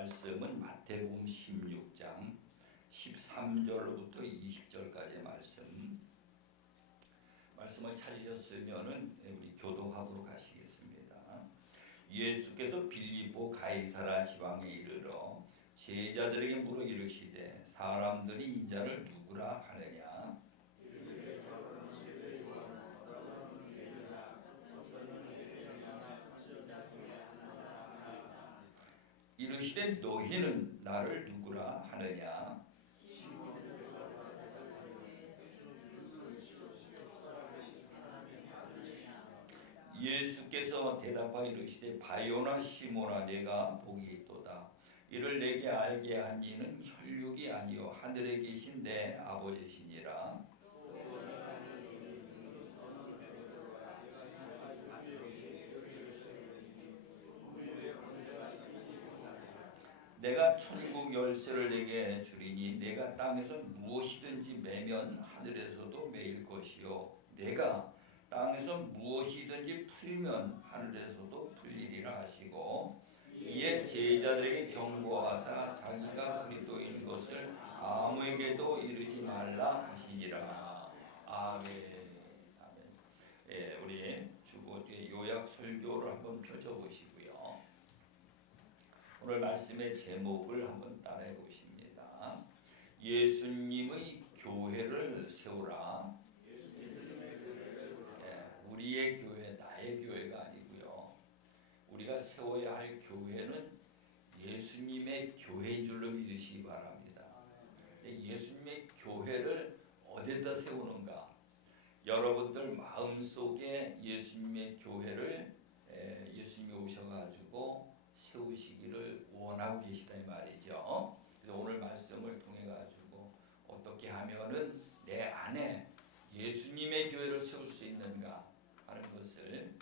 말씀은 마태복음 16장 13절부터 20절까지의 말씀을 찾으셨으면은 우리 교독하도록 하시겠습니다. 예수께서 빌립보 가이사라 지방에 이르러 제자들에게 물어 이르시되 사람들이 인자를 누구라 하느냐? 이르시되 너희는 나를 누구라 하느냐? 예수께서 대답하여 이르시되 바요나 시모나 내가 복이 있도다. 이를 내게 알게 한 이는 혈육이 아니요 하늘에 계신 내 아버지시니라. 내가 천국 열쇠를 내게 주리니 내가 땅에서 무엇이든지 매면 하늘에서도 매일 것이요 내가 땅에서 무엇이든지 풀면 하늘에서도 풀리리라 하시고 이에 제자들에게 경고하사 자기가 그리스도인 것을 아무에게도 이르지 말라 하시니라. 아멘. 아멘. 예, 우리 주보의 요약 설교를 한번 펼쳐보시고요. 오늘 말씀의 제목을 한번 따라해 보십니다. 예수님의 교회를 세우라. 우리의 교회, 나의 교회가 아니고요. 우리가 세워야 할 교회는 예수님의 교회인 줄로 믿으시기 바랍니다. 예수님의 교회를 어디다 세우는가? 여러분들 마음속에 예수님의 교회를 예수님이 오셔가지고 세우시기를 원하고 계시다 이 말이죠. 그래서 오늘 말씀을 통해 가지고 어떻게 하면은 내 안에 예수님의 교회를 세울 수 있는가 하는 것을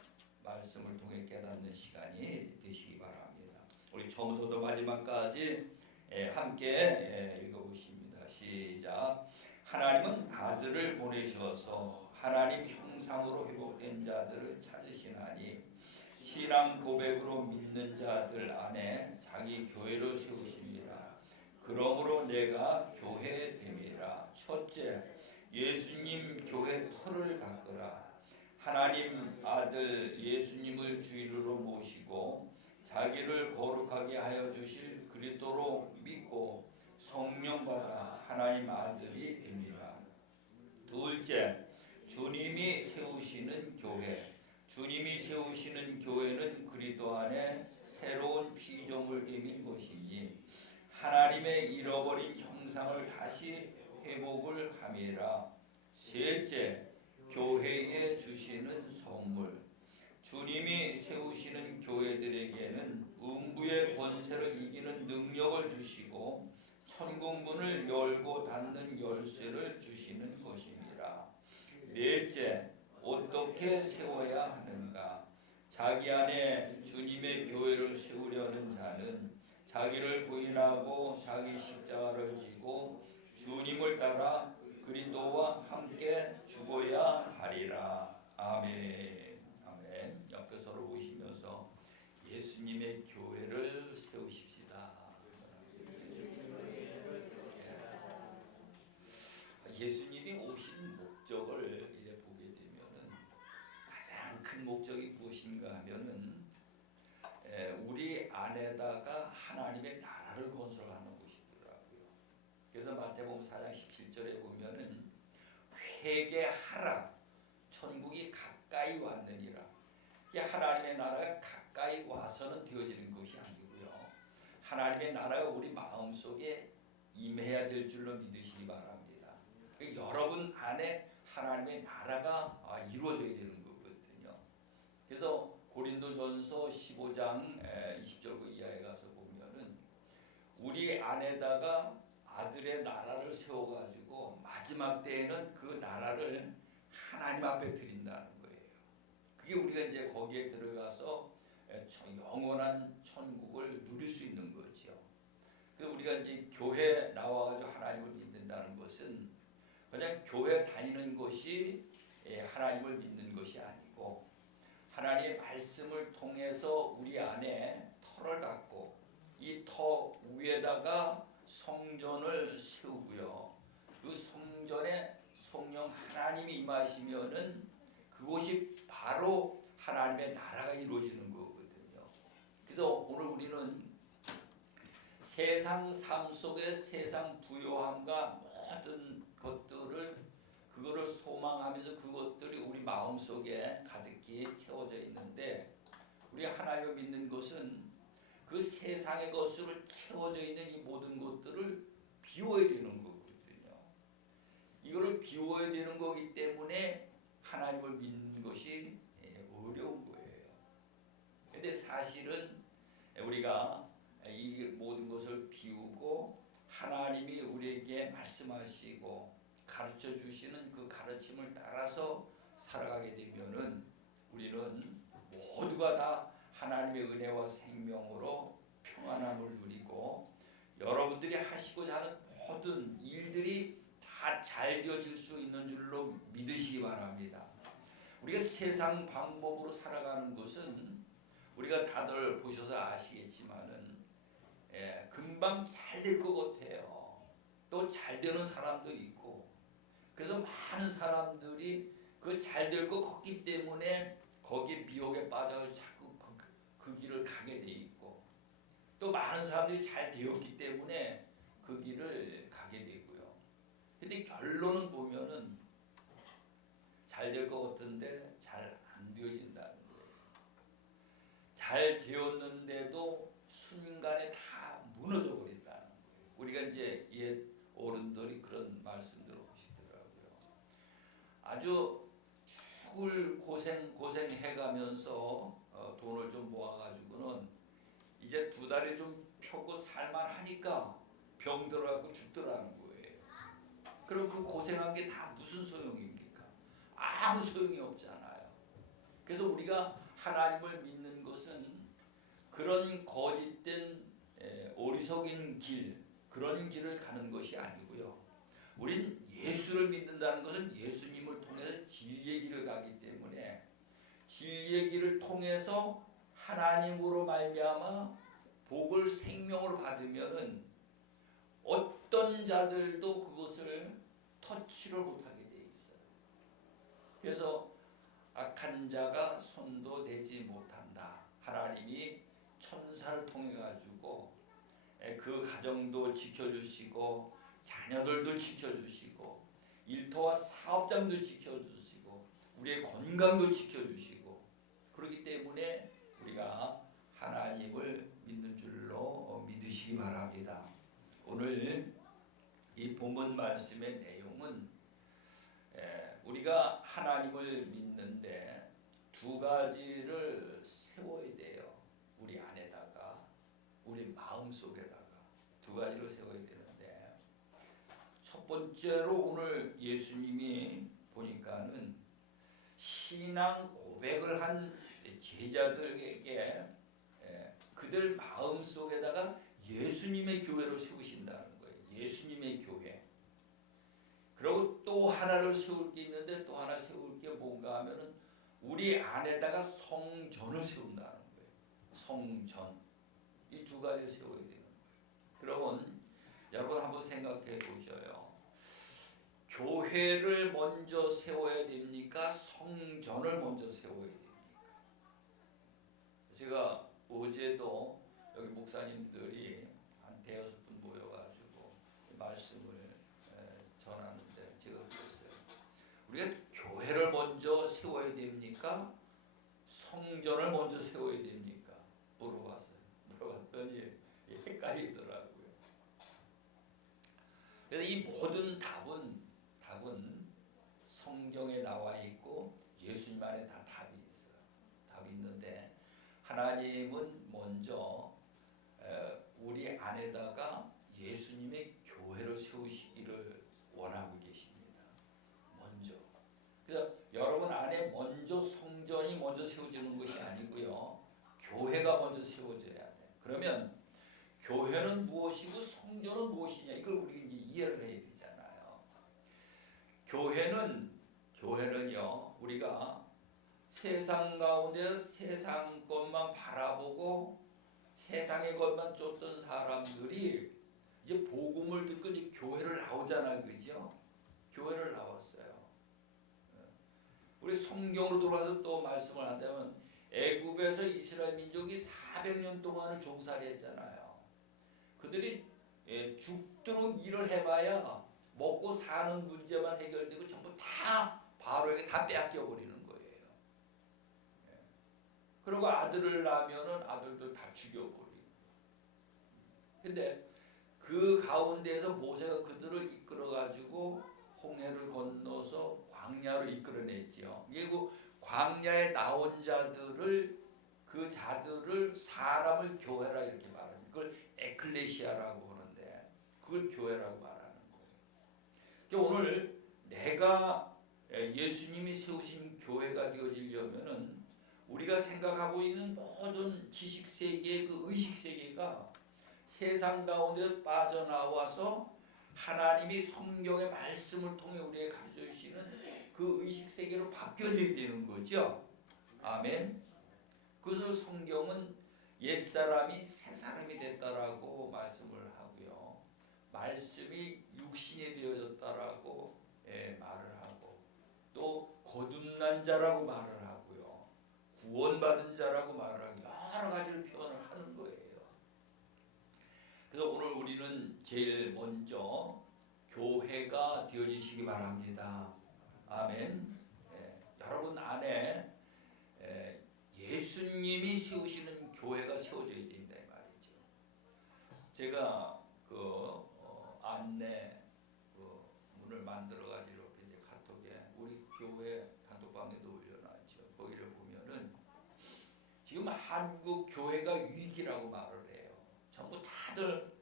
말씀을 통해 깨닫는 시간이 되시기 바랍니다. 우리 처음부터 마지막까지 함께 읽어보십니다. 시작. 하나님은 아들을 보내셔서 하나님 형상으로 회복된 자들을 찾으시나니 신앙 고백으로 믿는 자들 안에 자기 교회를 세우십니다. 그러므로 내가 교회됨이라. 첫째, 예수님 교회 터를 닦으라. 하나님 아들 예수님을 주인으로 모시고 자기를 거룩하게 하여 주실 그리스도로 믿고 성령 받아 하나님 아들이 됩니다. 둘째, 주님이 세우시는 교회. 주님이 세우시는 교회는 그리스도 안에 새로운 피조물됨인 것이니 하나님의 잃어버린 형상을 다시 회복을 함이라. 셋째, 교회에 주시는 선물. 주님이 세우시는 교회들에게는 음부의 권세를 이기는 능력을 주시고 천국 문을 열고 닫는 열쇠를 주시는 것입니다. 넷째, 어떻게 세워야 하는가? 자기 안에 주님의 교회를 세우려는 자는 자기를 부인하고 자기 십자가를 지고 주님을 따라 그리스도와 함께 죽어야 하리라. 아멘. 아멘. 옆에 서로 보시면서 예수님의 교회를 세우십시다. 예수님이 오신 목적을 이제 보게 되면은 가장 큰 목적이 무엇인가 하면은 우리 안에다가 하나님의 나라를 건설하는 것이더라고요. 그래서 마태복음 4장 17절에 보면은 회개하라 천국이 가까이 왔느니라. 하나님의 나라가 가까이 와서는 되어지는 것이 아니고요. 하나님의 나라가 우리 마음속에 임해야 될 줄로 믿으시기 바랍니다. 여러분 안에 하나님의 나라가 이루어져야 되는 거거든요. 그래서 고린도전서 15장 20절 이하에 가서 보면은 우리 안에다가 아들의 나라를 세워가지고 마지막 때에는 그 나라를 하나님 앞에 드린다는 거예요. 그게 우리가 이제 거기에 들어가서 영원한 천국을 누릴 수 있는 거죠. 그래서 우리가 이제 교회 나와가지고 하나님을 믿는다는 것은 그냥 교회 다니는 것이 하나님을 믿는 것이 아니고 하나님의 말씀을 통해서 우리 안에 터를 닫고 이 터 임하시면은 그곳이 바로 하나님의 나라가 이루어지는 거거든요. 그래서 오늘 우리는 세상 삶 속에 세상 부요함과 모든 것들을 그거를 소망하면서 그것들이 우리 마음속에 가득히 채워져 있는데, 우리 하나님을 믿는 것은 그 세상의 것으로 채워져 있는 이 모든 것들을 비워야 되는 거거든요. 이거를 비워야 되는 거기 때문에 하나님을 믿는 것이 어려운 거예요. 근데 사실은 우리가 이 모든 것을 비우고 하나님이 우리에게 말씀하시고 가르쳐 주시는 그 가르침을 따라서 살아가게 되면은 우리는 모두가 다 하나님의 은혜와 생명으로 평안함을 누리고 여러분들이 하시고자 하는 모든 일들이 다 잘 되어질 수 있는 줄로 믿으시기 바랍니다. 우리가 세상 방법으로 살아가는 것은 우리가 다들 보셔서 아시겠지만은 금방 잘 될 것 같아요. 또 잘 되는 사람도 있고, 그래서 많은 사람들이 그 잘 될 것 같기 때문에 거기에 미혹에 빠져 자꾸 그 길을 가게 돼 있고, 또 많은 사람들이 잘 되었기 때문에 그 길을 가게 되고요. 근데 결론은 보면은 잘 될 것 같은데 잘 안 되어진다는 거예요. 잘 되었는데도 순간에 다 무너져 버린다는 거예요. 우리가 이제 옛 어른들이 그런 말씀들을 하시더라고요. 아주 죽을 고생해가면서 돈을 좀 모아가지고는 이제 두 다리 좀 펴고 살만하니까 병 들어가고 죽더라는 거예요. 그럼 그 고생한 게 다 무슨 소용입니까? 아무 소용이 없잖아요. 그래서 우리가 하나님을 믿는 것은 그런 거짓된 어리석인 길, 그런 길을 가는 것이 아니고요. 우린 예수를 믿는다는 것은 예수님을 통해서 진리의 길을 가기 때문에 진리의 길을 통해서 하나님으로 말미암아 복을 생명으로 받으면은 어떤 자들도 그것을 터치를 못하게 돼 있어요. 그래서 악한 자가 손도 대지 못한다. 하나님이 천사를 통해 가지고 그 가정도 지켜주시고 자녀들도 지켜주시고 일터와 사업장도 지켜주시고 우리의 건강도 지켜주시고, 그렇기 때문에 우리가 하나님을 믿는 줄로 믿으시기 바랍니다. 오늘 이 본문 말씀의 내용은 우리가 하나님을 믿는데 두 가지를 세워야 돼요. 우리 안에다가, 우리 마음속에다가 두 가지를 세워야 되는데, 첫 번째로 오늘 예수님이 보니까는 신앙 고백을 한 제자들에게 그들 마음속에다가 예수님의 교회를 세우신다는 거예요. 예수님의 교회. 그리고 또 하나를 세울 게 있는데, 또 하나 세울 게 뭔가 하면은 우리 안에다가 성전을 세운다는 거예요. 성전. 이 두 가지를 세워야 되는 거예요. 그러면 여러분 한번 생각해 보셔요. 교회를 먼저 세워야 됩니까? 성전을 먼저 세워야 됩니까? 제가 어제도 여기 목사님들이 한 대여섯 분 모여가지고 말씀을 전하는데 제가 그랬어요. 우리가 교회를 먼저 세워야 됩니까? 성전을 먼저 세워야 됩니까? 물어봤어요. 물어봤더니 헷갈리더라고요. 그래서 이 모든 답은 성경에 나와 있고 예수님 안에 다 답이 있어요. 답이 있는데 하나님은 먼저 우리 안에다가 예수님의 교회를 세우시기를 원하고 계십니다. 먼저. 그래서 여러분 안에 먼저 성전이 먼저 세워지는 것이 아니고요. 교회가 먼저 세워져야 돼. 그러면 교회는 무엇이고 성전은 무엇이냐, 이걸 우리가 이제 이해를 해야 되잖아요. 교회는요, 우리가 세상 가운데 세상 것만 바라보고 세상의 것만 쫓던 사람들이 이제 복음을 듣고 이제 교회를 나오잖아요, 그죠? 교회를 나왔어요. 우리 성경으로 돌아와서 또 말씀을 한다면 애굽에서 이스라엘 민족이 400년 동안을 종살이 했잖아요. 그들이 죽도록 일을 해봐야 먹고 사는 문제만 해결되고 전부 다 바로에게 다 빼앗겨 버리는 거예요. 그리고 아들을 낳으면은 아들들 다 죽여버리고. 근데 그 가운데에서 모세가 그들을 이끌어가지고 홍해를 건너서 광야로 이끌어냈지요. 그리고 광야에 나온 자들을 그 자들을 사람을 교회라 이렇게 말합니다. 그걸 에클레시아라고 하는데 그걸 교회라고 말하는 거예요. 그러니까 오늘 내가 예수님이 세우신 교회가 되어지려면은 우리가 생각하고 있는 모든 지식세계의 그 의식세계가 세상 가운데 빠져나와서 하나님이 성경의 말씀을 통해 우리에게 가르쳐주시는 그 의식세계로 바뀌어져야 되는 거죠. 아멘. 그래서 성경은 옛사람이 새사람이 됐다라고 말씀을 하고요. 말씀이 육신이 되어졌다라고 말을 하고 또 거듭난 자라고 말을 하고요. 구원받은 자라고 말을 하고 여러 가지로 표현을 하는 거예요. 그래서 오늘 우리는 제일 먼저 교회가 되어지시기 바랍니다. 아멘. 여러분 안에 예수님이 세우시는 교회가 세워져야 된다 이 말이죠. 제가 그 안내 그 문을 만들어 가지고 이렇게 이제 카톡에 우리 교회 단톡방에도 올려놨죠. 거기를 보면은 지금 한국 교회가 위기라고 말을 해요. 전부 다들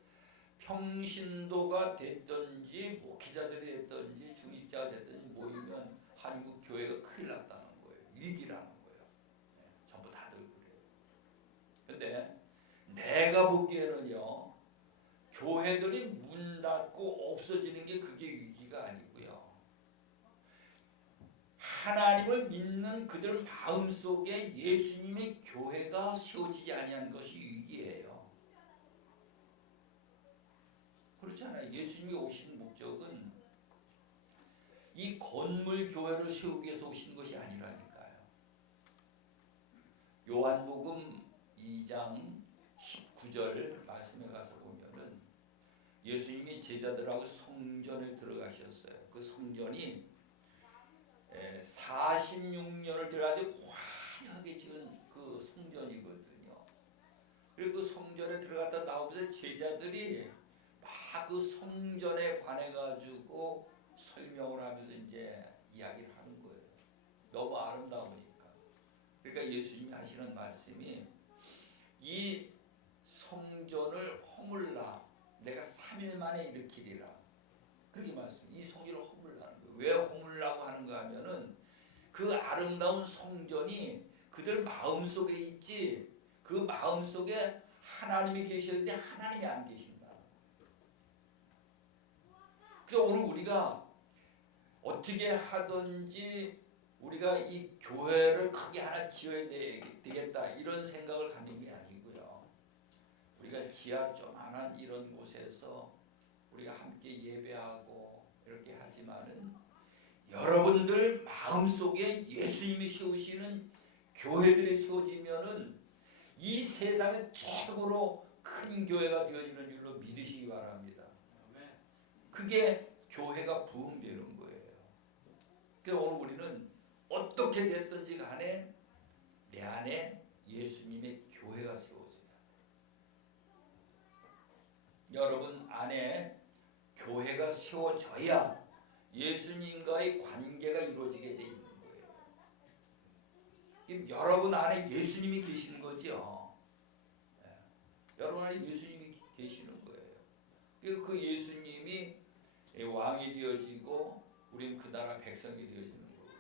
평신도가 됐든지 목회자들이 됐든지 중직자가 됐든지 모이면 한국 교회가 큰일 났다는 거예요. 위기라는 거예요. 전부 다들 그래요. 근데 내가 보기에는요, 교회들이 문 닫고 없어지는 게 그게 위기가 아니고요. 하나님을 믿는 그들 마음속에 예수님의 교회가 세워지지 아니한 것이 위기예요. 그렇잖아요. 예수님이 오신 목적은 이 건물 교회를 세우기 위해서 오신 것이 아니라니까요. 요한복음 2장 19절 말씀에 가서 보면은 예수님이 제자들하고 성전에 들어가셨어요. 그 성전이 46년을 들어가지고 환하게 지은 그 성전이거든요. 그리고 그 성전에 들어갔다 나오면서 제자들이 막 그 성전에 관해 가지고 설명을 하면서 이제 이야기를 하는 거예요. 너무 아름다우니까. 그러니까 예수님이 하시는 말씀이 이 성전을 허물라 내가 3일 만에 일으키리라. 그렇게 말씀. 이 성전을 허물라는 거예요. 왜 허물라고 하는가 하면은 그 아름다운 성전이 그들 마음속에 있지 그 마음속에 하나님이 계시는데 하나님이 안 계신다. 그래서 오늘 우리가 어떻게 하든지 우리가 이 교회를 크게 하나 지어야 되겠다 이런 생각을 갖는 게 아니고요. 우리가 지하 조그만한 이런 곳에서 우리가 함께 예배하고 이렇게 하지만은 여러분들 마음속에 예수님이 세우시는 교회들이 세워지면은 이 세상의 최고로 큰 교회가 되어지는 줄로 믿으시기 바랍니다. 그게 교회가 부흥되는 거예요. 그래서 오늘 우리는 어떻게 됐든지 간에 내 안에 예수님의 교회가 세워져요. 여러분 안에 교회가 세워져야 예수님과의 관계가 이루어지게 돼 있는 거예요. 여러분 안에 예수님이 계시는 거죠. 여러분 안에 예수님이 계시는 거예요. 그 예수님이 왕이 되어지고 우리는 그 나라 백성이 되어지는 거거든요.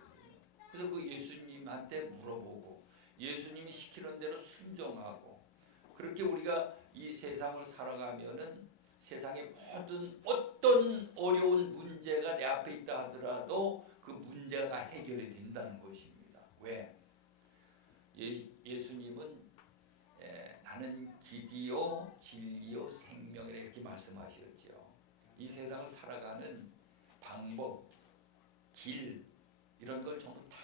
그래서 그 예수님한테 물어보고 예수님이 시키는 대로 순종하고 그렇게 우리가 이 세상을 살아가면은 세상의 모든 어떤 어려운 문제가 내 앞에 있다 하더라도 그 문제가 다 해결이 된다는 것입니다. 왜? 예수님은 나는 길이요 진리요 생명이라 이렇게 말씀하셨죠. 이 세상을 살아가는 방법, 길 이런 걸 전부 다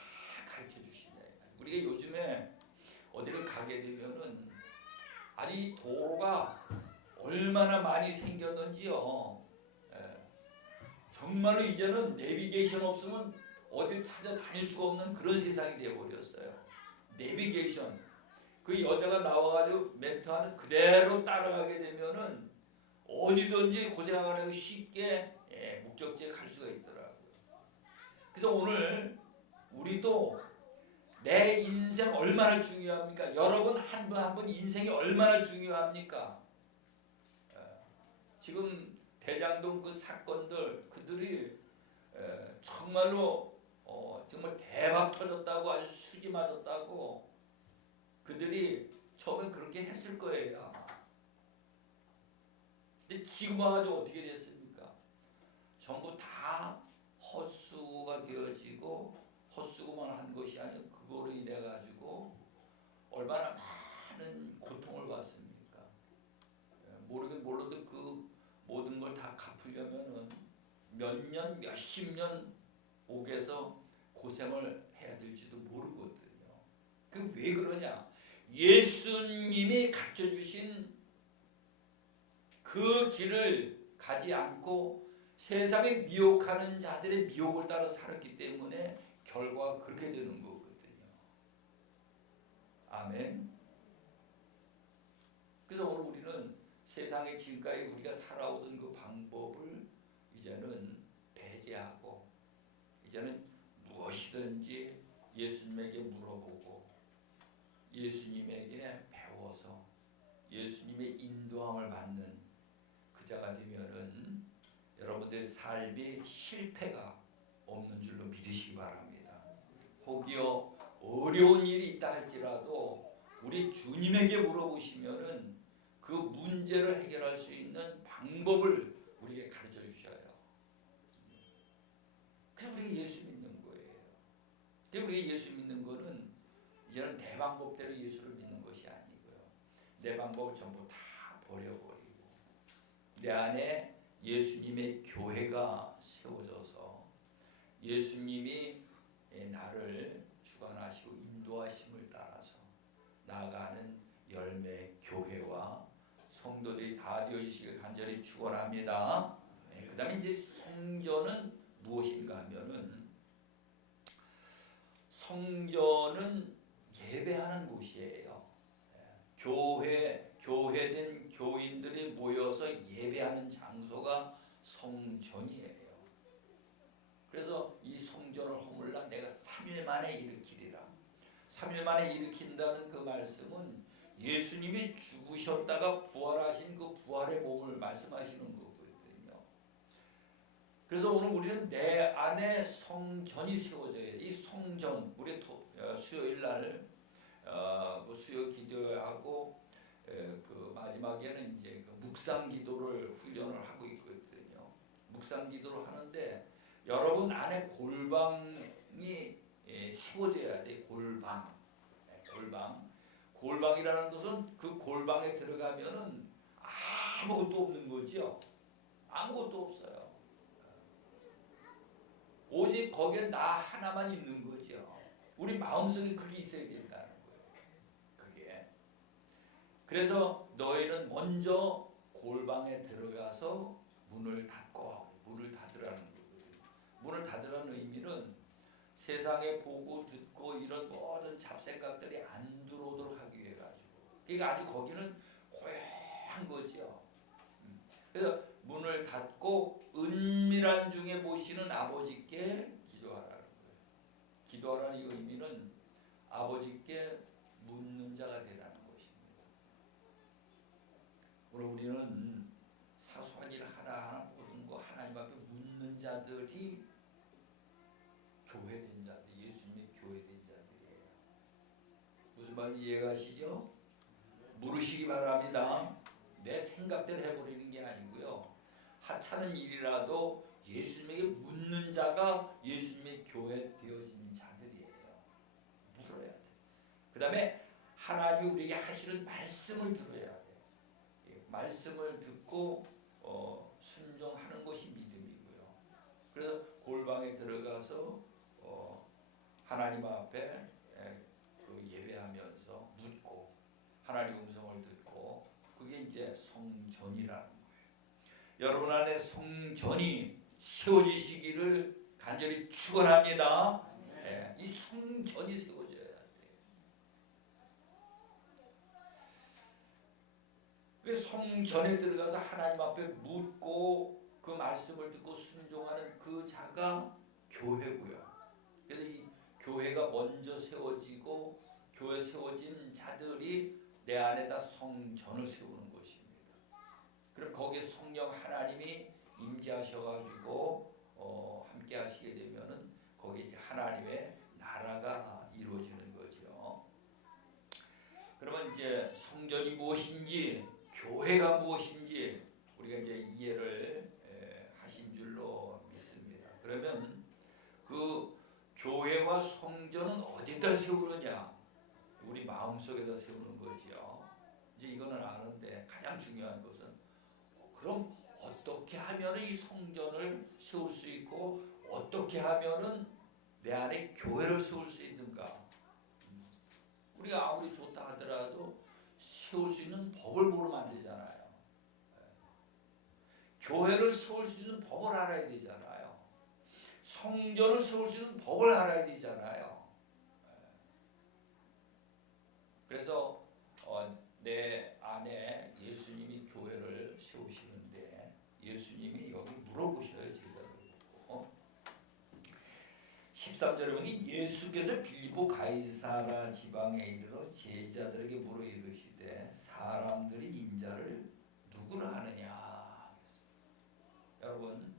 가르쳐 주시냐. 우리가 요즘에 어디를 가게 되면은 아니 도로가 얼마나 많이 생겼는지요. 예. 정말로 이제는 내비게이션 없으면 어딜 찾아다닐 수가 없는 그런 세상이 되어버렸어요. 내비게이션. 그 여자가 나와가지고 멘트하는 그대로 따라가게 되면은 어디든지 고생 안 하고 쉽게 목적지에 갈 수가 있더라고요. 그래서 오늘 우리도 내 인생 얼마나 중요합니까? 여러분 한 분 한 분 인생이 얼마나 중요합니까? 지금 대장동 그 사건들 그들이 정말로 정말 대박 터졌다고 아주 수지 맞았다고 그들이 처음에 그렇게 했을 거예요. 아마. 근데 지금 와가지고 어떻게 됐습니까? 전부 다 헛수고가 되어지고 헛수고만 한 것이 아니고 그거로 인해 가지고 얼마나 많은 고통을 받습니까? 모르긴 몰라도 그 모든 걸 다 갚으려면은 몇 년, 몇십 년 옥에서 고생을 해야 될지도 모르거든요. 그 왜 그러냐? 예수님이 가르쳐 주신 그 길을 가지 않고 세상에 미혹하는 자들의 미혹을 따라 살았기 때문에 결과가 그렇게 되는 거거든요. 아멘. 그래서 오늘 우리는 세상에 지금까지 우리가 살아오던 그 방법을 이제는 배제하고 이제는 무엇이든지 예수님에게 물어보고 예수님에게 배워서 예수님의 인도함을 받는 그 자가 되면은 여러분들의 삶이 실패가 없는 줄로 믿으시기 바랍니다. 혹여 어려운 일이 있다 할지라도 우리 주님에게 물어보시면은 그 문제를 해결할 수 있는 방법을 우리에게 가르쳐 주셔요. 그래서 우리가 예수 믿는 거예요. 우리가 예수 믿는 거는 이제는 내 방법대로 예수를 믿는 것이 아니고요. 내 방법을 전부 다 버려버리고 내 안에 예수님의 교회가 세워져서 예수님이 나를 주관하시고 인도하심을 따라서 나아가는 열매 교회와 성도들이 다 되어지시길 간절히 축원합니다. 그 다음에 이제 성전은 무엇인가 하면은 성전은 예배하는 곳이에요. 교회된 교인들이 모여서 예배하는 장소가 성전이에요. 그래서 이 성전을 허물라 내가 3일 만에 일으키리라. 3일 만에 일으킨다는 그 말씀은 예수님이 죽으셨다가 부활하신 그 부활의 몸을 말씀하시는 거거든요. 그래서 오늘 우리는 내 안에 성전이 세워져야 돼. 이 성전 우리 수요일 날 그 수요 기도하고 그 마지막에는 이제 그 묵상 기도를 훈련을 하고 있거든요. 묵상 기도를 하는데 여러분 안에 골방이 세워져야 돼. 골방. 골방이라는 것은 그 골방에 들어가면은 아무것도 없는 거죠. 아무것도 없어요. 오직 거기에 나 하나만 있는 거죠. 우리 마음속에 그게 있어야 된다는 거예요. 그게. 그래서 너희는 먼저 골방에 들어가서 문을 닫고 문을 닫으라는 거거든요. 문을 닫으라는 의미는 세상에 보고 듣고 이런 모든 잡생각들이 안 들어오도록 하기 위해 가지고. 그러니까 아주 거기는 고요한 거죠. 그래서 문을 닫고 은밀한 중에 보시는 아버지께 기도하라는 거예요. 기도하라는 이 의미는 아버지께 묻는 자가 되라는 것입니다. 오늘 우리는 사소한 일 하나하나 모든 거 하나님 앞에 묻는 자들이 교회된 자들, 예수님의 교회된 자들이에요. 무슨 말인지 이해가시죠? 물으시기 바랍니다. 내 생각대로 해버리는 게 아니고요. 하찮은 일이라도 예수님에게 묻는 자가 예수님의 교회 되어진 자들이에요. 물어야 돼. 그 다음에 하나님이 우리에게 하시는 말씀을 들어야 돼. 말씀을 듣고 순종하는 것이 믿음이고요. 그래서 골방에 들어가서 하나님 앞에 그 예배하면서 묻고 하나님 음성을 듣고 그게 이제 성전이라는 거예요. 여러분 안에 성전이 세워지시기를 간절히 축원합니다. 예, 이 성전이 세워져야 돼요. 그 성전에 들어가서 하나님 앞에 묻고 그 말씀을 듣고 순종하는 그 자가 교회고요. 그래서 이 교회가 먼저 세워지고 교회 세워진 자들이 내 안에다 성전을 세우는 것입니다. 그럼 거기에 성령 하나님이 임재하셔가지고 함께 하시게 되면은 거기에 이제 하나님의 나라가 이루어지는 거죠. 그러면 이제 성전이 무엇인지 교회가 무엇인지 우리가 이제 이해를 하신 줄로 믿습니다. 그러면 그 교회와 성전은 어디다 세우느냐? 우리 마음속에다 세우는 거죠. 이제 이거는 아는데 가장 중요한 것은 그럼 어떻게 하면 이 성전을 세울 수 있고 어떻게 하면은 내 안에 교회를 세울 수 있는가? 우리가 아무리 좋다 하더라도 세울 수 있는 법을 모르면 안 되잖아요. 교회를 세울 수 있는 법을 알아야 되잖아요. 성전을 세울 수 있는 법을 알아야 되잖아요. 그래서 내 안에 예수님이 교회를 세우시는데 예수님이 여기 물어보셔요. 제자를 보고 13절에 보니 예수께서 빌보 가이사라 지방에 이르러 제자들에게 물어 이르시되 사람들이 인자를 누구라 하느냐. 여러분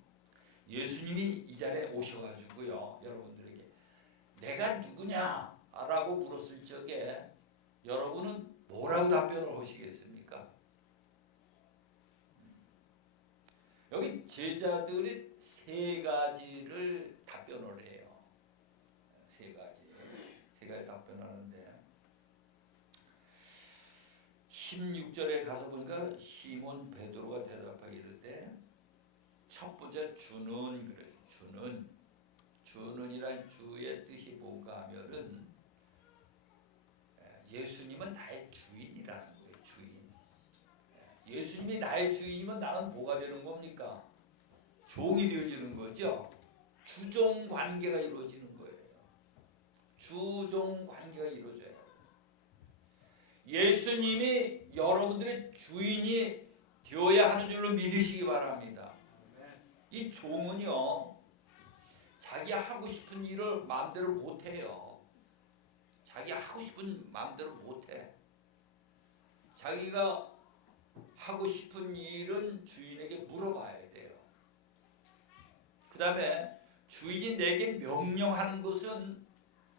예수님이 이 자리에 오셔가지고요 여러분들에게 내가 누구냐 라고 물었을 적에 여러분은 뭐라고 답변을 하시겠습니까? 여기 제자들이 세 가지를 답변을 해요. 세 가지 답변하는데 16절에 가서 보니까 시몬 베드로가 대답하여 이르되 첫 번째 주는 그래. 주는이란 주의 뜻이 뭔가 하면은 예수님은 나의 주인이라는 거예요. 주인. 예수님이 나의 주인이면 나는 뭐가 되는 겁니까? 종이 되어지는 거죠. 주종 관계가 이루어지는 거예요. 주종 관계가 이루어져야 돼요. 예수님이 여러분들의 주인이 되어야 하는 줄로 믿으시기 바랍니다. 이 종은요 자기 하고 싶은 일을 마음대로 못해요. 자기 하고 싶은 마음대로 못해. 자기가 하고 싶은 일은 주인에게 물어봐야 돼요. 그 다음에 주인이 내게 명령하는 것은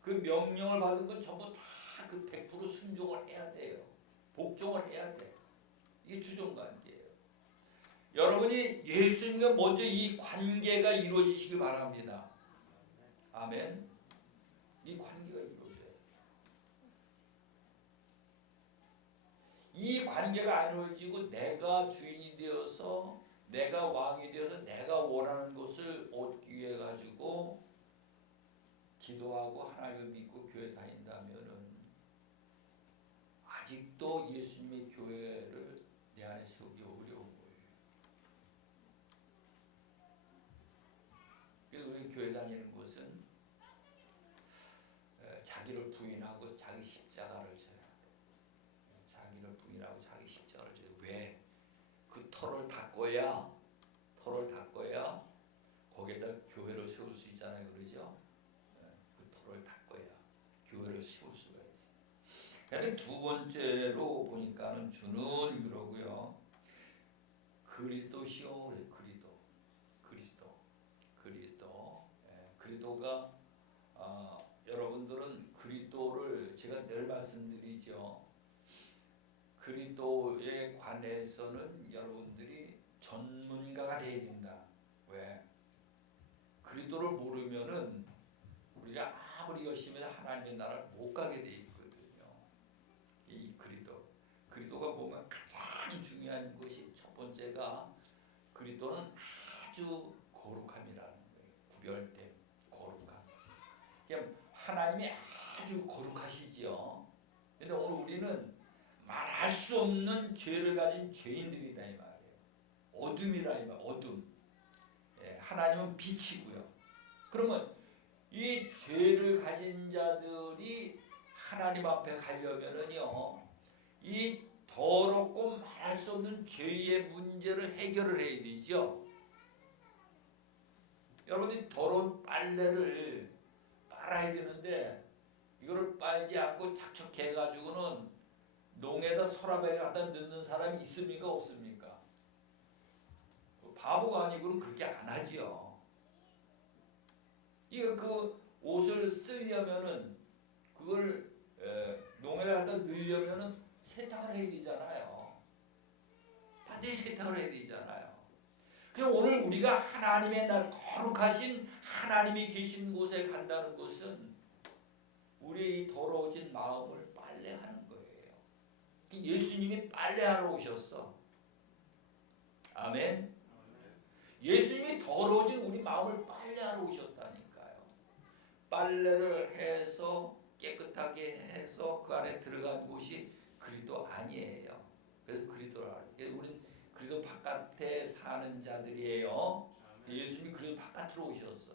그 명령을 받은 건 전부 다 그 100% 순종을 해야 돼요. 복종을 해야 돼. 이게 주종관계예요. 여러분이 예수님과 먼저 이 관계가 이루어지시기 바랍니다. 아멘. 이 관계가 이루어져요. 이 관계가 안 이루어지고 내가 주인이 되어서 내가 왕이 되어서 내가 원하는 것을 얻기 위해 가지고 기도하고 하나님을 믿고 교회 다닌다면은 아직도 예수님의 교회를 내 안에 세우기 어려운 거예요. 그래서 우리 교회 다니는 것은 자기를 부인하고 자기 십자가를 져야 돼요. 자기를 부인하고 자기 십자가를 져야 돼요. 왜? 그 터를 닦아야 거기에다 교회를 세울 수 있잖아요. 그러죠? 그 터를 닦아야 교회를 세울 수가 있어요. 그다음에 두 번째로 보니까는 주는 그러고요. 그리스도시오. 그리스도가 여러분들은 그리스도를 제가 늘 말씀드리죠. 그리스도에 관해서는 여러분들이 전문가가 돼야 된다. 왜? 그리스도를 모르면은 우리가 아무리 열심히 해도 하나님의 나라를 못 가게 돼 있거든요. 이 그리스도가 보면 가장 중요한 것이 첫 번째가 그리스도는 아주 거룩함이라는 거예요. 구별됨, 거룩함. 그냥 하나님이 아주 거룩하시지요. 근데 오늘 우리는 말할 수 없는 죄를 가진 죄인들이다 이 말이에요. 어둠이라 이 말, 어둠. 예, 하나님은 빛이고요. 그러면 이 죄를 가진 자들이 하나님 앞에 가려면은요, 이 더럽고 말할 수 없는 죄의 문제를 해결을 해야 되죠. 여러분이 더러운 빨래를 빨아야 되는데 이거를 빨지 않고 착척해가지고는 농에다 서랍에 갖다 넣는 사람이 있습니까 없습니까? 바보가 아니고는 그렇게 안 하지요. 이거 그 옷을 쓰려면은 그걸 농에다 갖다 넣으려면은 세탁을 해야 되잖아요. 반드시 세탁을 해야 되잖아요. 그럼 오늘 우리가 하나님의 날 거룩하신 하나님이 계신 곳에 간다는 것은 우리의 더러워진 마음을 빨래하는 거예요. 예수님이 빨래하러 오셨어. 아멘. 예수님이 더러워진 우리 마음을 빨래하러 오셨다니까요. 빨래를 해서 깨끗하게 해서 그 안에 들어간 곳이 그리스도 아니에요. 그래서 그리스도라. 우리는 그리스도 바깥에 사는 자들이에요. 예수님이 그리스도 바깥으로 오셨어.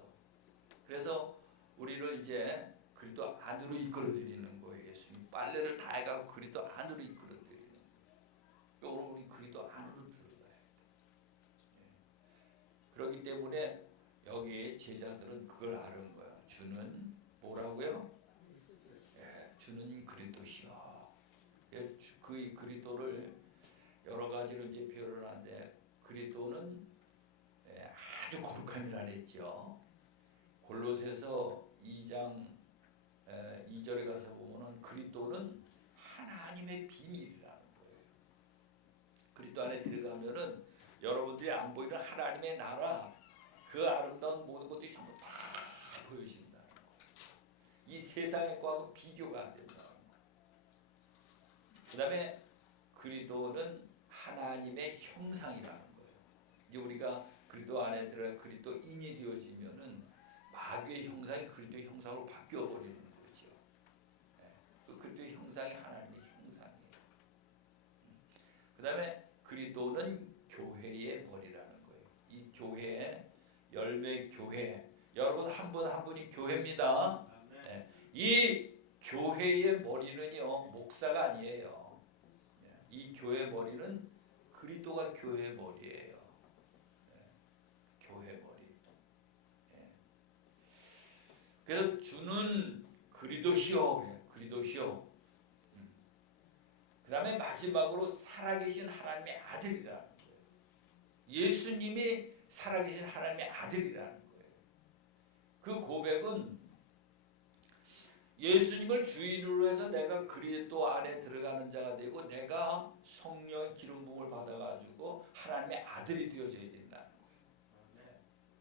그래서 우리를 이제 그리스도 안으로 이끌어들이는 거예요. 예수님 빨래를 다 해가지고 그리스도 안으로 이끌어들이는 거예요. 오늘 우리 그리스도 안으로 들어가요. 그렇기 때문에 여기 제자들은 그걸 아는 거야. 주는 뭐라고요? 예, 주는 그리스도시여. 그 그리스도를 여러 가지로 이제 표현을 하는데 그리스도는 아주 거룩함이라 했죠. 골로새서 2장 2절에 가서 보면은 그리스도는 하나님의 비밀이라는 거예요. 그리스도 안에 들어가면은 여러분들이 안 보이는 하나님의 나라, 그 아름다운 모든 것들이 전부 다 보여진다는 거예요. 이 세상의 것과 비교가 안 된다는 거예요. 그 다음에 그리스도는 하나님의 형상이라는 거예요. 이제 우리가 그리스도 안에 들어가 그리스도인이 되어지면은 마귀의 형상이 그리스도의 형상으로 바뀌어 버리는 거죠. 그 그리스도의 형상이 하나님의 형상이에요. 그 다음에 그리스도는 교회의 머리라는 거예요. 이 교회, 열매 교회, 여러분 한 분 한 분이 교회입니다. 이 교회의 머리는요 목사가 아니에요. 이 교회의 머리는 그리스도가 교회의 머리예요. 교회 머리. 그래서 주는 그리스도시요, 그리스도시요. 그 다음에 마지막으로 살아계신 하나님의 아들이라는 거예요. 예수님이 살아계신 하나님의 아들이라는 거예요. 그 고백은 예수님을 주인으로 해서 내가 그리스도 안에 들어가는 자가 되고 내가 성령의 기름 부음을 받아가지고 하나님의 아들이 되어져야 된다는 거예요.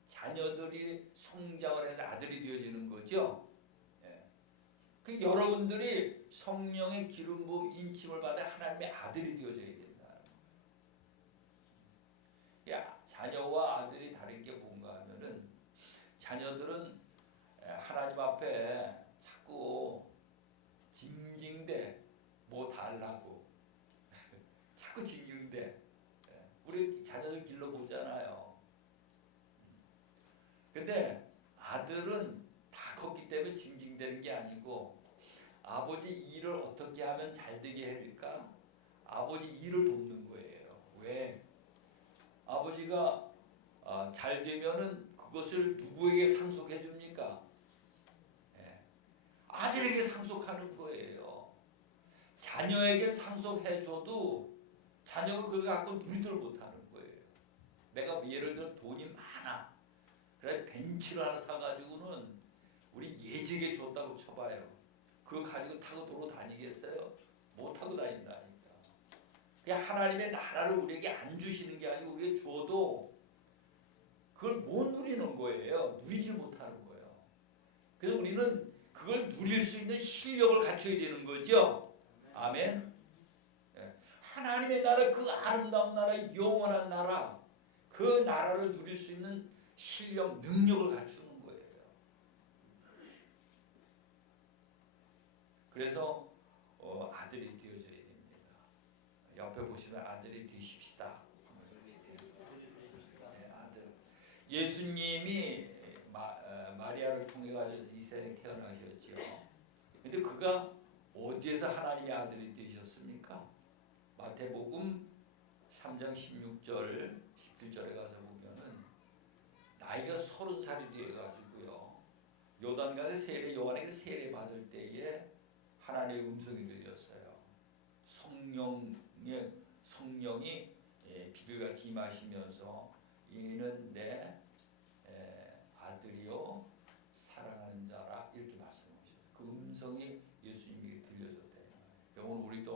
자녀들이 성장을 해서 아들이 되어지는 거죠. 그 여러분들이 성령의 기름 부음 인침을 받아 하나님의 아들이 되어져야 된다는 거예요. 자녀와 아들이 다른 게 뭔가 하면은 자녀들은 하나님 앞에 자꾸 징징대 뭐 달라고 자꾸 징징대. 우리 자녀들 길러 보잖아요. 근데 아들은 다 컸기 때문에 징징대는 게 아니고 아버지 일을 어떻게 하면 잘 되게 해야 될까? 아버지 일을 돕는 거예요. 왜? 아버지가 잘 되면은 그것을 누구에게 상속해 줍니까? 아들에게 상속하는 거예요. 자녀에게 상속해 줘도 자녀가 그걸 갖고 누리들 못하는 거예요. 내가 예를 들어 돈이 많아. 그래 벤츠를 하나 사가지고는 우리 예지에게 줬다고 쳐봐요. 그거 가지고 타고 도로 다니겠어요? 못 타고 다닌다니까. 그냥 하나님의 나라를 우리에게 안 주시는 게 아니고 우리에게 줘도 그걸 못 누리는 거예요. 누리지 못하는 거예요. 그래서 우리는 그걸 누릴 수 있는 실력을 갖춰야 되는 거죠. 아멘. 하나님의 나라, 그 아름다운 나라, 영원한 나라, 그 나라를 누릴 수 있는 실력, 능력을 갖추는 거예요. 그래서 아들이 되어줘야 됩니다. 옆에 보시면 아들이 되십시다. 네, 아들. 예수님이 마리아를 통해 가지고 이 세상에 태어나셨죠. 근데 그가 어디에서 하나님의 아들이 되셨습니까? 마태복음 3장 16절 17절에 가서 보면은 나이가 30살이 되어가지고요, 요단강에 요한에게 세례 받을 때에 하나님의 음성이 들렸어요. 성령이 비둘기같이 임하시면서 이는 내 아들이요 사랑하는 자라, 이렇게 말씀하셨어요. 그 음성이 예수님에게 들려졌대요. 오늘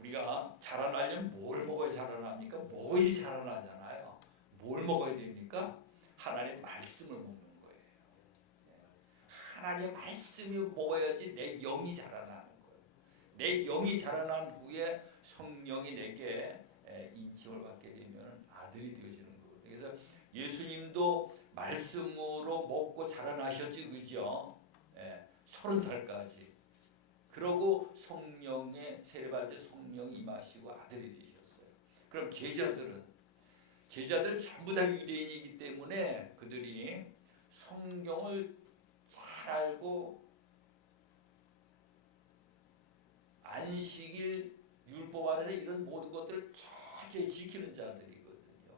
우리가 자라나려면 뭘 먹어야 자라납니까? 먹어야 자라나잖아요. 뭘 먹어야 됩니까? 하나님의 말씀을 먹는 거예요. 하나님의 말씀이 먹어야지 내 영이 자라나는 거예요. 내 영이 자라난 후에 성령이 내게 인칭을 받게 되면 아들이 되어지는 거예요. 그래서 예수님도 말씀으로 먹고 자라나셨지, 그죠? 30살까지. 그러고 성령의 세례받을 때 성령이 임하시고 아들이 되셨어요. 그럼 제자들 전부 다 유대인이기 때문에 그들이 성경을 잘 알고 안식일, 율법 안에서 이런 모든 것들을 철저히 지키는 자들이거든요.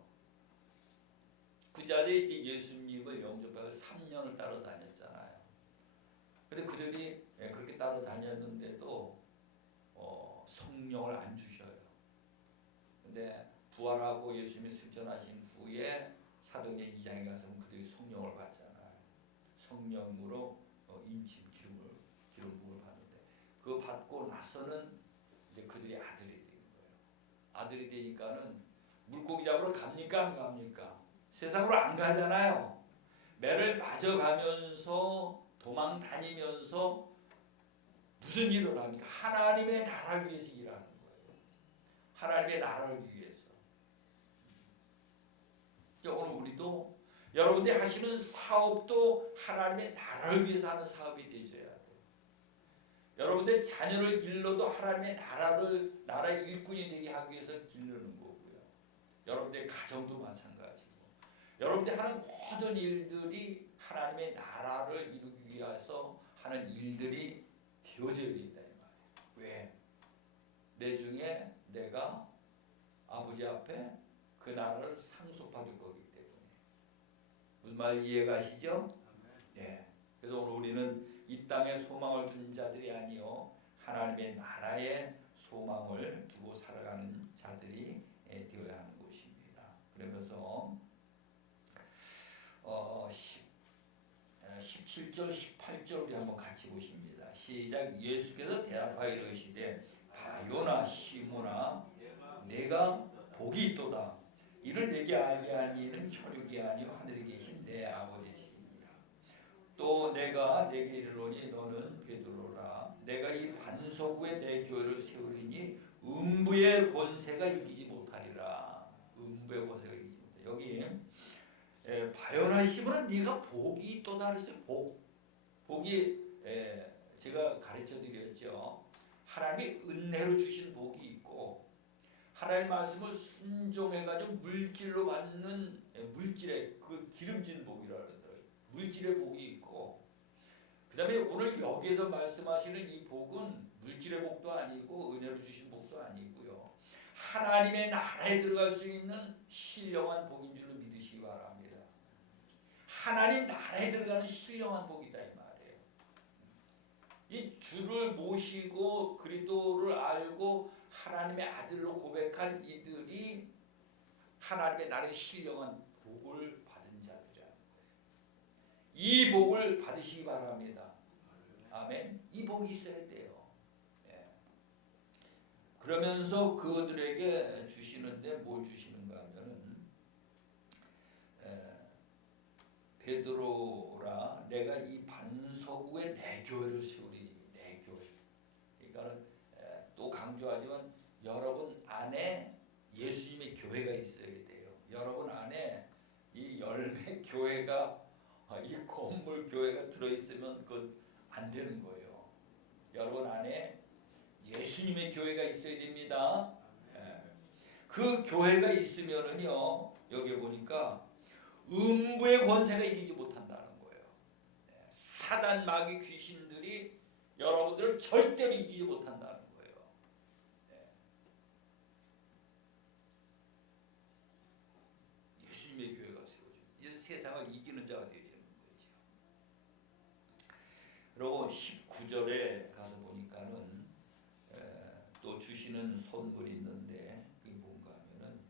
그 자들이 이제 예수님을 영접하고 3년을 따라다녔잖아요. 근데 그들이 그렇게 따라다녔는데도 성령을 안 주셔요. 근데 부활하고 예수님이 승천하신 후에 사도행전 2장에 가서 그들이 성령을 받잖아요. 성령으로 인침 기름 부음을 받는데, 그거 받고 나서는 이제 그들이 아들이 되는 거예요. 아들이 되니까는 물고기 잡으러 갑니까 안 갑니까? 세상으로 안 가잖아요. 매를 맞아가면서 도망 다니면서 무슨 일을 합니까? 하나님의 나라를 위해서 일하는 거예요. 하나님의 나라를 위해서. 오늘 우리도 여러분들이 하시는 사업도 하나님의 나라를 위해서 하는 사업이 되셔야 돼요. 여러분들 자녀를 길러도 하나님의 나라의 일꾼이 되게 하기 위해서 기르는 거고요. 여러분들 가정도 마찬가지고, 여러분들 하는 모든 일들이 하나님의 나라를 이루기 위해서 하는 일들이 되어져야 된다 이 말이에요. 왜? 내 중에 내가 아버지 앞에 그 나라를 상속받을 거기 때문에. 무슨 말 이해가시죠? 네. 그래서 오늘 우리는 이 땅에 소망을 둔 자들이 아니요 하나님의 나라에 소망을 두고 살아가는 자들이 되어야 하는 것입니다. 그러면서 17절 18절 우리 한번 같이 보십니다. 시작. 예수께서 대답하여 이르시되 바요나 시몬아 내가 복이 있도다. 이를 내게 알게 한 이는 혈육이 아니요 하늘에 계신 내 아버지시니라. 또 내가 내게 이르노니 너는 베드로라. 내가 이 반석 위에 내 교회를 세우리니 음부의 권세가 이기지 못하리라. 음부의 권세가 이기지 못하리라. 여기 바요나 시몬은 네가 복이 있도다 그랬어요. 복이 제가 가르쳐 드렸죠. 하나님이 은혜로 주신 복이 있고, 하나님의 말씀을 순종해가지고 물질로 받는 물질의 그 기름진 복이라 그러더라고요. 물질의 복이 있고, 그 다음에 오늘 여기에서 말씀하시는 이 복은 물질의 복도 아니고 은혜로 주신 복도 아니고요, 하나님의 나라에 들어갈 수 있는 신령한 복인 줄로 믿으시기 바랍니다. 하나님 나라에 들어가는 신령한 복이다 이 말이에요. 이 주를 모시고 그리스도를 알고 하나님의 아들로 고백한 이들이 하나님의 나라의 신령한 복을 받은 자들이라는 거예요. 이 복을 받으시기 바랍니다. 아멘. 이 복이 있어야 돼요. 그러면서 그들에게 주시는데 뭘 주시는가 하면은 베드로라 내가 이 반석 위에 내 교회를 세우리니. 내 교회. 그러니까 또 강조하지만 여러분 안에 예수님의 교회가 있어야 돼요. 여러분 안에 이 열매 교회가 이 건물 교회가 들어있으면 그건 안 되는 거예요. 여러분 안에 예수님의 교회가 있어야 됩니다. 예. 그 교회가 있으면은요, 여기 보니까 음부의 권세가 이기지 못한다는 거예요. 예. 사단 마귀 귀신들이 여러분들을 절대로 이기지 못한다는 거예요. 예. 예수님의 교회가 세워져 이제 세상을 이기는 자가 되어지는 거죠. 그리고 19절에 가서 보니까는 또 주시는 선물이 있는데 그게 뭔가 하면은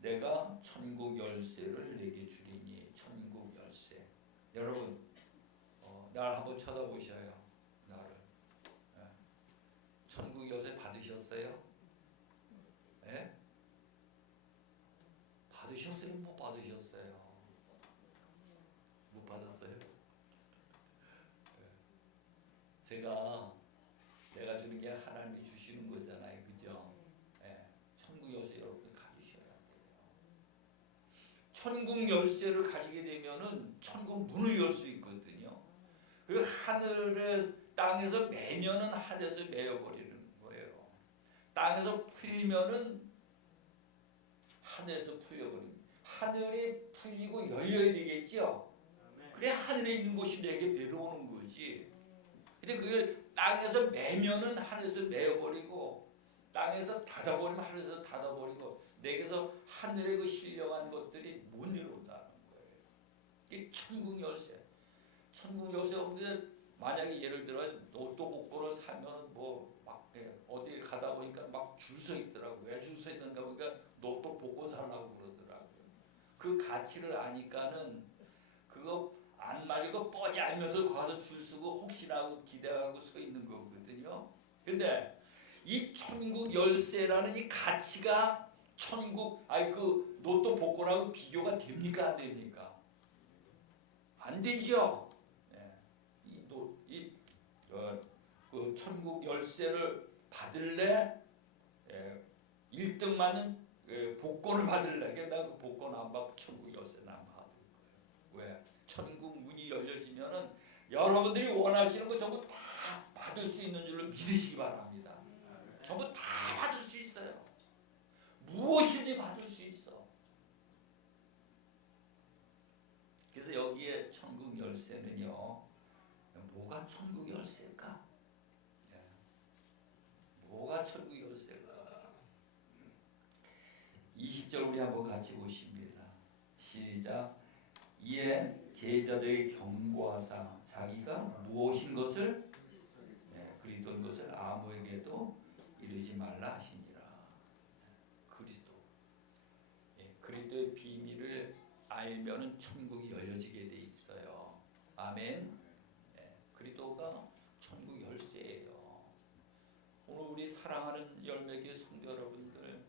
내가 천국 열쇠를 내게 주리니. 천국 열쇠. 여러분 나를 한번 쳐다보셔요. 나를. 예. 천국 열쇠 받으셨어요? 예? 받으셨어요? 못 받으셨어요? 못 받았어요? 예. 내가 주는 게 하나님이 주시는 거잖아요. 그죠? 예. 천국 열쇠 여러분들 가지셔야 돼요. 천국 열쇠를 가지게 되면은 천국 문을 열 수 있거든요. 그리고 하늘에 땅에서 매면은 하늘에서 매여버리는 거예요. 땅에서 풀면은 하늘에서 풀려버립니다. 하늘이 풀리고 열려야 되겠죠. 그래 하늘에 있는 것이 내게 내려오는 거지. 근데 그걸 땅에서 매면은 하늘에서 매여버리고 땅에서 닫아버리면 하늘에서 닫아버리고 내게서 하늘에 그 신령한 것들이 못 내려온다는 거예요. 이게 천국 열쇠. 천국 열쇠 없는데 만약에 예를 들어 로또 복권을 사면 뭐막 어디 가다 보니까 막 줄 서 있더라고요. 왜 줄 서 있는가 보니까 로또 복권 사려고 그러더라고요. 그 가치를 아니까는 그거 안 말고 뻔히 알면서 가서 줄 서고 혹시나 하고 기대하고 서 있는 거거든요. 근데 이 천국 열쇠라는 이 가치가 그 로또 복권하고 비교가 됩니까 안 됩니까? 안 되죠. 그 천국 열쇠를 받을래? 1등 맞는 복권을 받을래? 그러니까 그 복권 안 받고 천국 열쇠는 안 받을 거예요. 왜? 천국 문이 열려지면은 여러분들이 원하시는 거 전부 다 받을 수 있는 줄로 믿으시기 바랍니다. 전부 다 받을 수 있어요. 무엇이든지 받을 수 있어. 그래서 여기에 천국 열쇠는요. 뭐가 천국 열쇠일까? 뭐가 천국 열쇠일까? 20절 우리 한번 같이 보십니다. 시작. 이에 제자들에게 경고하사 자기가 무엇인 것을 그리스도인 것을 아무에게도 이르지 말라 하시니라. 그리스도의 비밀을 알면은 천국이 열려지게 돼 있어요. 아멘. 그리스도가 천국 열쇠예요. 오늘 우리 사랑하는 열매교회 성도 여러분들,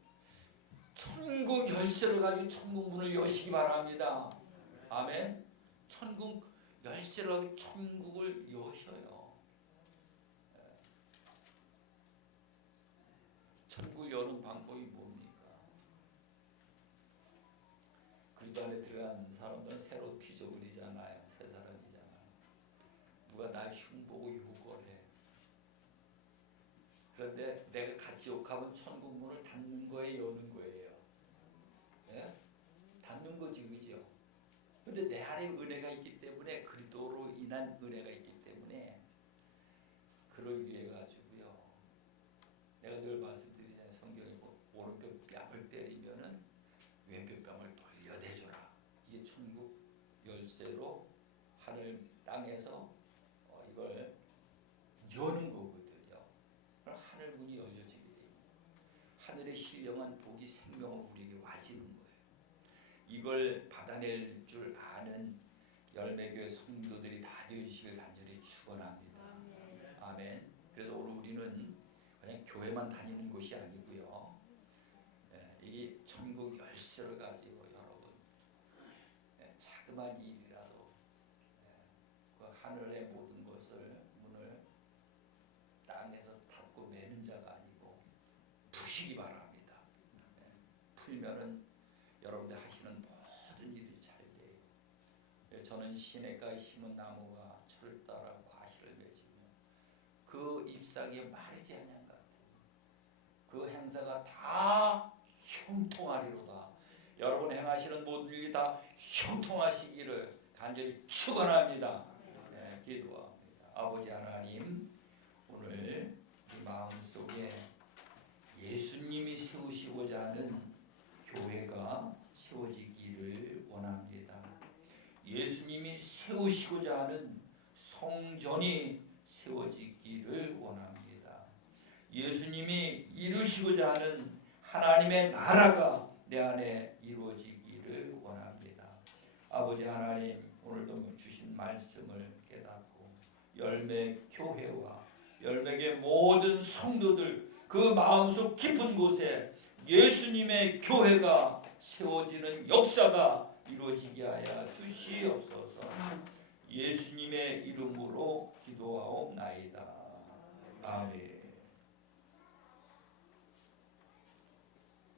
천국 열쇠를 가지고 천국 문을 여시기 바랍니다. 아멘. 천국 열쇠를 가지고 천국을 여셔요. 천국을 여는 방법이 뭡니까? 그리스도 안에 들어간 사람들은 새로 피조물이잖아요. 새 사람이잖아요. 누가 날 흉보고 욕을 해. 그런데 내가 같이 욕하면 천국 문을 닫는 거예요, 여는 거예요? 예? 닫는 거지, 그죠? 근데 내 안에 은혜가 있기 때문에, 그리스도로 인한 은혜가 있기 때문에 그걸 위해 가지고요. 내가 늘 말씀드리잖아요. 성경에 오른쪽 뺨을 때리면은 왼쪽 뺨을 돌려대줘라. 이게 천국 열쇠로 하늘 땅에서 이걸 여는 거거든요. 하늘 문이 열려지게 됩니다. 하늘의 신령한 복이 생명을 우리에게 와지는 거예요. 이걸 받아낼 줄 아는 열매교회 성도들이 다 되어주시길 간절히 축원합니다. 아멘. 그래서 오늘 우리는 그냥 교회만 다니는 것이 아니고요. 이 천국 열쇠를 가지고 여러분 자그마한 일이라도 그 하늘의 모든 것을 문을 땅에서 닫고 매는 자가 아니고 푸시기 바랍니다. 풀면은 여러분들 하시는 모든 일이 잘 돼요. 저는 시냇가에 심은 나무가 철 따라 과실을 맺으며 그 잎사귀에 마르지 아니한가. 그 행사가 다 형통하리로다. 여러분 행하시는 모든 일이 다 형통하시기를 간절히 축원합니다. 네, 기도합니다. 아버지 하나님, 오늘 이 마음속에 예수님이 세우시고자 하는 교회가 세워지기를 원합니다. 예수님이 세우시고자 하는 성전이 세워지기를 원합니다. 예수님이 이루시고자 하는 하나님의 나라가 내 안에 이루어지기를 원합니다. 아버지 하나님, 오늘도 주신 말씀을 깨닫고 열매 교회와 열매의 모든 성도들 그 마음속 깊은 곳에 예수님의 교회가 세워지는 역사가 이루어지게 하여 주시옵소서. 예수님의 이름으로 기도하옵나이다. 아멘.